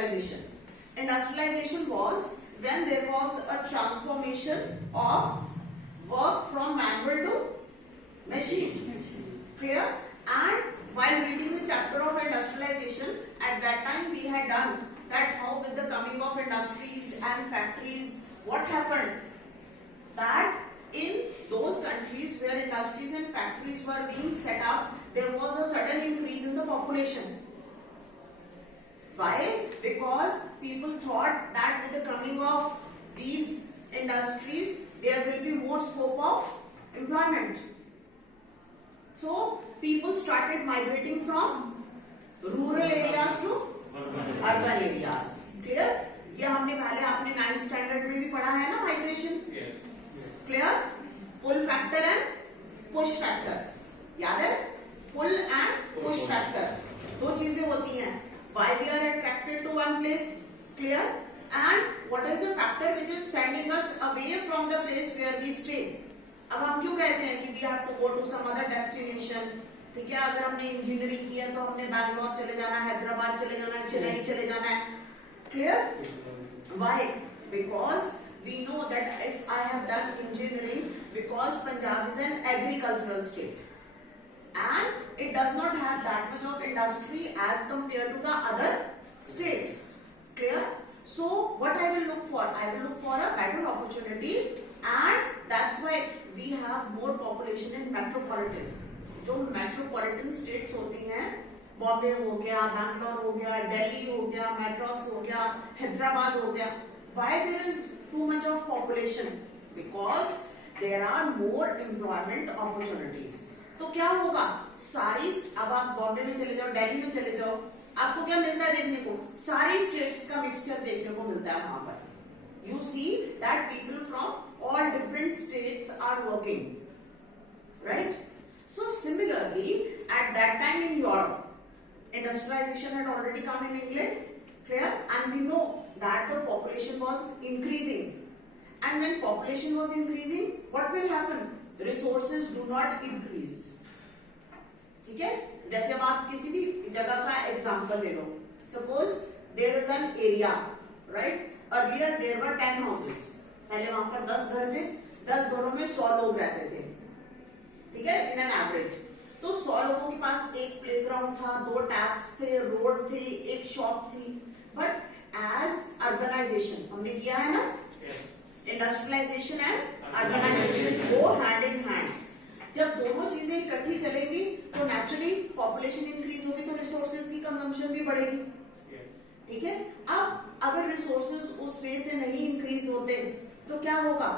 industrialization. Industrialization was when there was a transformation of work from manual to machine. Clear? And while reading the chapter of industrialization, at that time we had done that how with the coming of industries and factories, what happened? That in those countries where industries and factories were being set up, there was a sudden increase in the population. Why? Because people thought that with the coming of these industries, there will be more scope of employment. So people started migrating from rural areas to urban areas. Clear? ये हमने पहले आपने 9th standard में भी पढ़ा है ना, migration. Clear? Pull factor and push factor. याद है? पुल एंड पुश फैक्टर दो चीजें होती हैं. Why we are attracted to one place? Clear? And what is the factor which is sending us away from the place where we stay? अब हम क्यों कहते हैं कि we have to go to some other destination? ठीक है, अगर हमने इंजीनियरिंग किया तो हमने बैंगलोर चले जाना है, हैदराबाद चले जाना है, चेन्नई चले जाना है. Clear? Why? Because we know that if I have done engineering, because Punjab is an agricultural state and it does not have that much of industry as compared to the other states. Clear? So what I will look for? I will look for a better opportunity, and that's why we have more population in metropolitans. जो metropolitan states होती हैं, बॉम्बे हो गया, बैंगलोर हो गया, दिल्ली हो गया, मैड्रास हो गया, हैदराबाद हो गया. Why there is too much of population? Because there are more employment opportunities. तो क्या होगा? सारी, अब आप बॉम्बे में चले जाओ, दिल्ली में चले जाओ, आपको क्या मिलता है देखने को? सारी स्टेट्स का मिक्सचर देखने को मिलता है वहां पर. You see that people from all different states are working, right? So similarly, at that time in Europe, industrialization had already come in England. Clear? And we know that the population was increasing. And when population was increasing, what will happen? Resources do not increase. ठीक है? जैसे अब आप किसी भी जगह का example ले लो. Suppose there is an area, right? Earlier there were 10 houses. पहले वहां पर 10 घर थे. 10 घरों में 100 लोग रहते थे. ठीक है? In an average. तो 100 लोगों के पास एक प्लेग्राउंड था, 2 टैप्स थे, रोड थे, एक शॉप थी. बट एज अर्बनाइजेशन हमने किया है ना, industrialisation and urbanisation go hand in hand. जब दोनों चीजें इकट्ठी चलेंगी तो नेचुरली पॉपुलेशन इंक्रीज होगी, तो रिसोर्सेज की कंजम्पशन भी बढ़ेगी. ठीक है? अब अगर रिसोर्सेज उस वे से नहीं इंक्रीज होते तो क्या होगा?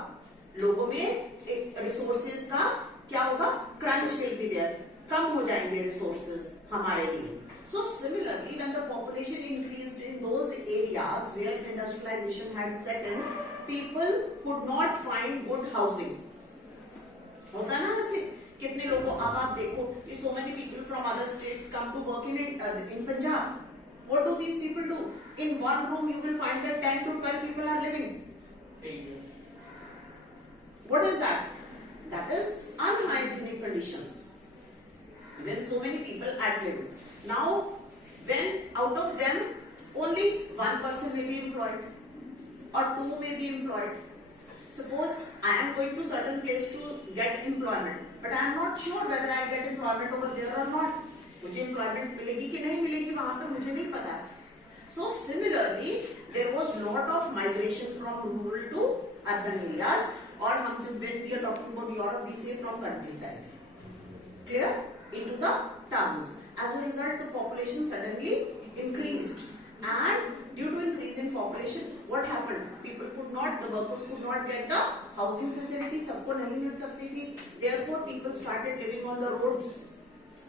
लोगों में एक रिसोर्सेज का क्या होगा? Crunch will be there. कम हो जाएंगे रिसोर्सेज हमारे लिए. So similarly, when the population increased in those areas where industrialization had set in, people could not find good housing. होता ना वैसे कितने लोगों, अब आप देखो, so many people from other states come to work in Punjab. What do these people do? In one room you will find that 10 to 12 people are living. What is that? That is unhygienic conditions. When so many people at live. Now, when out of them only one person may be employed or 2 may be employed. Suppose I am going to certain place to get employment, but I am not sure whether I get employment over there or not. मुझे employment मिलेगी कि नहीं मिलेगी वहां पर मुझे नहीं पता है. So similarly, there was lot of migration from rural to urban areas, or हम जब when we are talking about Europe, we say from countryside. Clear? Into the towns. As a result, the population suddenly increased, and due to increase in population, what happened? People could not, the workers could not get the housing facility. सबको नहीं मिल सकती थी. Therefore, people started living on the roads.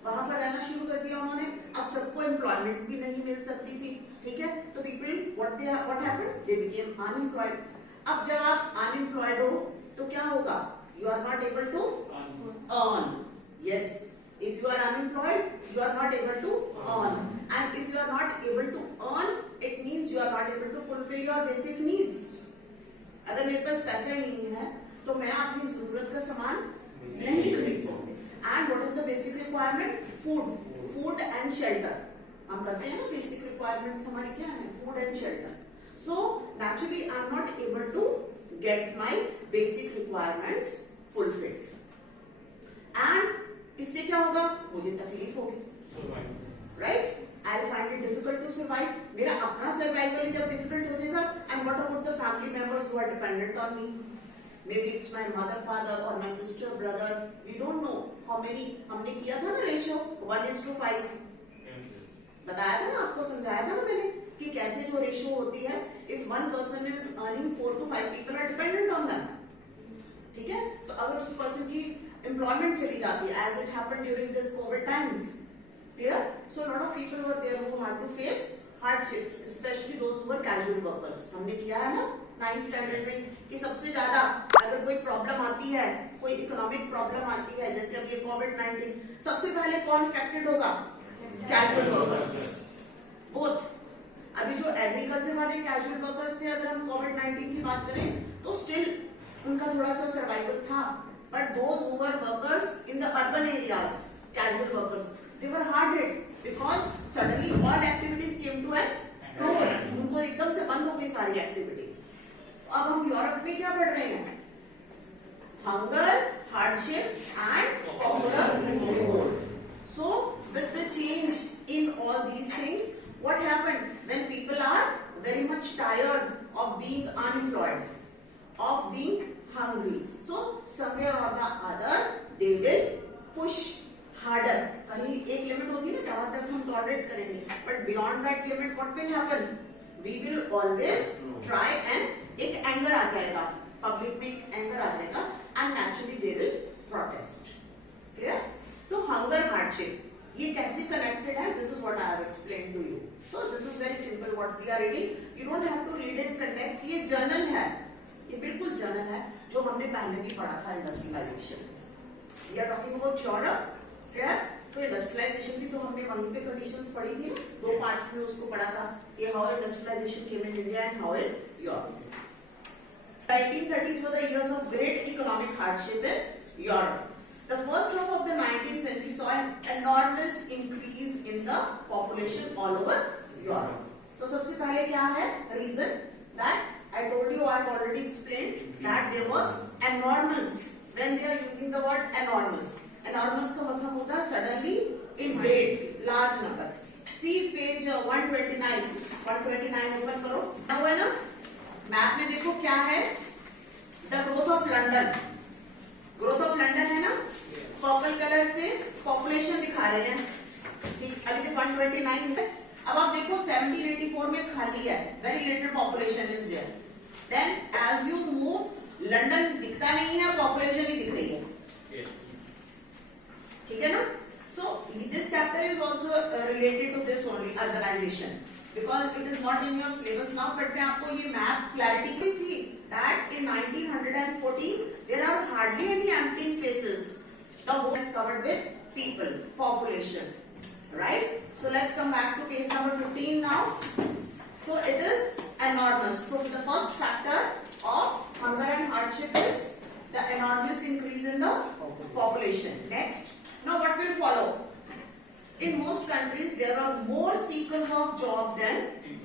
वहां पर रहना शुरू कर दिया उन्होंने. अब सबको employment भी नहीं मिल सकती थी. ठीक है? तो people what happened? They became unemployed. अब जब आप unemployed हो तो क्या होगा? You are not able to earn. Yes. If you are unemployed, you are not able to earn. And if you are not able to earn, it means you are not able to fulfill your basic needs. अगर मेरे पास पैसे नहीं है तो मैं अपनी जरूरत का सामान नहीं खरीद सकते. And what is the basic requirement? Food and shelter. हम करते हैं ना, basic requirements हमारी क्या है? Food and shelter. So naturally I am not able to get my basic requirements fulfilled. And इससे क्या होगा, मुझे तकलीफ होगी, right? I'll find it difficult to survive. मेरा अपना survival जब difficult हो जाएगा, and what about the family members who are dependent on me? Maybe it's my mother, father, or my sister, brother. We don't know how many. हमने किया था ना ratio 1:5. बताया था ना आपको, समझाया था ना मैंने कि कैसे जो रेशियो होती है, if one person is earning 4 to 5 people are dependent on them. ठीक है, तो अगर उस पर्सन की एम्प्लॉयमेंट चली जाती है, as it happened during this COVID times, clear? So a lot of people were there who had to face hardships, especially those who were casual workers. हमने किया है ना 9th स्टैंडर्ड में कि सबसे ज्यादा अगर कोई प्रॉब्लम आती है, कोई इकोनॉमिक प्रॉब्लम आती है, जैसे अब ये COVID-19, सबसे पहले कौन इफेक्टेड होगा? Casual workers, both. अभी जो एग्रीकल्चर वाले कैजुअल वर्कर्स थे, अगर हम COVID-19 की बात करें तो स्टिल उनका थोड़ा सा सर्वाइवल था, but those who were workers in the urban areas, casual workers, they were hard hit because suddenly all activities came to an close. उनको एकदम से बंद हो गई सारी एक्टिविटीज. अब हम यूरोप में क्या पढ़ रहे हैं? Hunger, hardship and popular revolt. So with the change in all these things, what happened when people are very much tired of being unemployed, of being hungry? So somewhere or the other they will push harder. कहीं एक limit होती है ना जहां तक हम tolerate करेंगे, but beyond that limit what will happen? We will always try and एक एंगर आ जाएगा, पब्लिक में एक एंगर आ जाएगा and naturally they will protest. Clear? तो हंगर, हार्डशिप ये कैसे कनेक्टेड है? This is what I have explained to you. So this is very simple what we are reading. You don't have to read in context. ये journal है, ये बिल्कुल journal है जो हमने पहले भी पढ़ा था, industrialisation. We are talking about Europe. Clear? तो इंडस्ट्रियलाइजेशन की तो हमने वहीं पे कंडीशंस पढ़ी थी, 2 पार्ट्स में उसको पढ़ा था कि how industrialisation came in India and how in Europe. 1930s were the years of great economic hardship in Europe. The first half of the 19th century saw an enormous increase in the population all over Europe. तो सबसे पहले क्या है reason? That I told you, I have already explained that there was enormous. When we are using the word enormous, enormous का मतलब होता है suddenly, in great, large number. See page 129. 129 open करो. हुआ है ना? मैप में देखो क्या है? The growth of London. Growth of London है ना, पर्पल कलर से पॉपुलेशन दिखा रहे हैं. ठीक, अभी तो 129 है. अब आप देखो 1784 में खाली है, very little population is there. Then as you move London दिखता नहीं है, पॉपुलेशन ही दिख रही है. ठीक है ना? So this chapter is also related to this only, urbanisation, because it is not in your syllabus now, but मैं आपको ये map clarity की see that in 1914 there are hardly any empty spaces. The whole is covered with people, population, right? So let's come back to page number 15 now. So it is enormous. So the first factor of hunger and hardship is the enormous increase in the population. Next, now what will follow? In most countries, there are more seekers of job than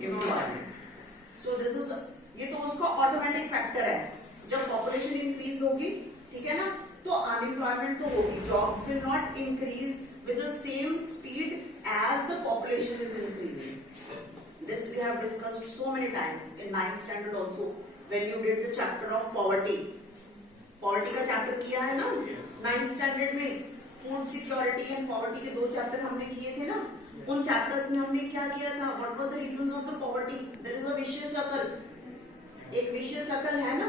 employment. So this is, ये तो उसका automatic factor है. जब population increase होगी, ठीक है ना, तो अनएम्प्लॉयमेंट तो होगी. Jobs will not increase with the same speed as the population is increasing. This we have discussed so many times in 9th standard also when you did the chapter of poverty. Poverty का chapter किया है ना 9th standard में. Food security and poverty के 2 chapter हमने किए थे ना. उन चैप्टर्स में हमने क्या किया था? What were the reasons of the poverty? There is a vicious circle. एक विशियस सर्कल है ना,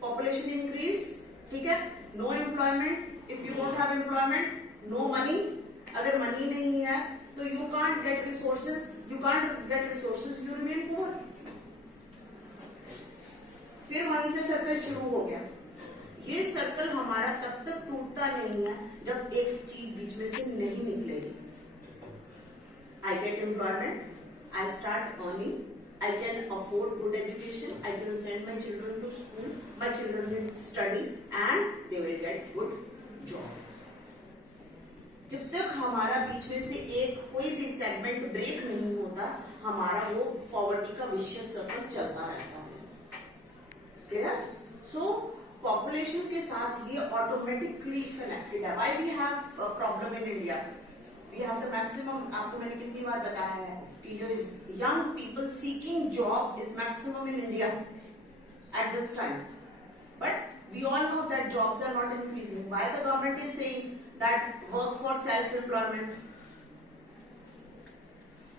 पॉपुलेशन इंक्रीज, ठीक है, no employment. If you don't have employment, no money. अगर मनी नहीं है तो you can't get resources. You can't get resources, you remain poor. फिर वहीं से सर्कल शुरू हो गया. ये सर्कल हमारा तब तक टूटता नहीं है जब एक चीज बीच में से नहीं निकलेगी. I get employment, I start earning, I can afford good education, I can send my children to school, my children will study and they will get good job. जब तक हमारा बीच में से एक कोई भी सेगमेंट ब्रेक नहीं होता, हमारा वो पॉवर्टी का विशियस सर्कल चलता रहता है। क्लियर? सो पॉपुलेशन के साथ ये ऑटोमेटिकली कनेक्टेड है। Why we have problem in India? We have the maximum, आपको मैंने कितनी बार बताया है कि जो young people seeking job is maximum in India at this time, but we all know that jobs are not increasing. Why the government is saying that work for self-employment?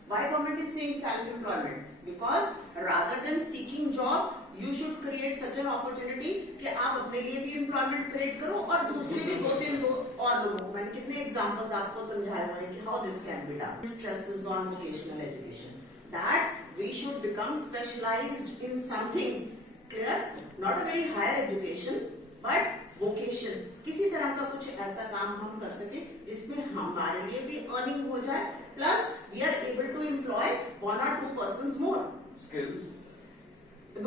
Why government is saying self-employment? Because rather than seeking job, you should create such an opportunity कि आप अपने लिए भी employment create करो और दूसरे भी दो तीन और लोगों को, मैंने कितने examples आपको समझाए हुए हैं कि how this can be done. Stresses on vocational education that we should become specialized in something. Clear? Not a very higher education, but vocation. किसी तरह का कुछ ऐसा काम हम कर सके जिसमें हमारे लिए भी अर्निंग हो जाए, plus we are able to employ 1 or 2 persons more. Skills.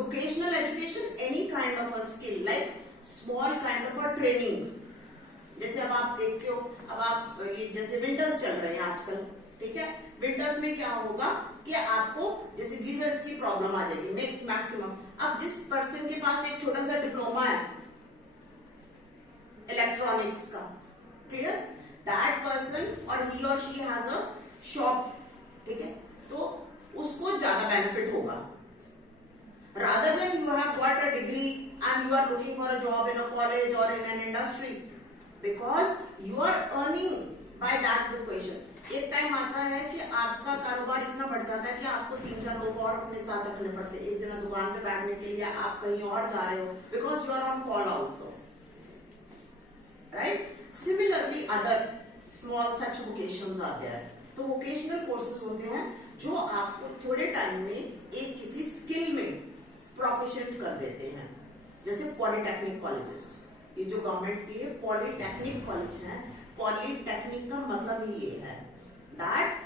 Vocational education, any kind of a skill, like small kind of a training. जैसे अब आप देखते हो, अब आप ये जैसे विंटर्स चल रहे हैं आजकल, ठीक है? विंटर्स में क्या होगा कि आपको जैसे गीजर्स की प्रॉब्लम आ जाएगी मैक्सिमम। अब जिस पर्सन के पास एक छोटा सा डिप्लोमा है इलेक्ट्रॉनिक्स का, क्लियर, दैट पर्सन और ही और शी हैज अ शॉप, ठीक है, तो उसको ज्यादा बेनिफिट होगा। Rather than you have got a degree and you are looking for a job in a college और in an industry, because you are earning by that vocation. एक time आता है कि आपका कारोबार इतना बढ़ जाता है कि आपको 3-4 लोग और अपने साथ रखने पड़ते हैं। एक जना दुकान पे बैठने के लिए आप कहीं और जा रहे हो, because you are on call also, right? Similarly other small such vocations are there. तो वोकेशनल कोर्सेज होते हैं जो आपको थोड़े टाइम में एक किसी स्किल में प्रोफिशिएंट कर देते हैं। जैसे पॉलिटेक्निक कॉलेजेस, ये जो गवर्नमेंट के पॉलिटेक्निक कॉलेज है, पॉलिटेक्निक का मतलब ही ये है दैट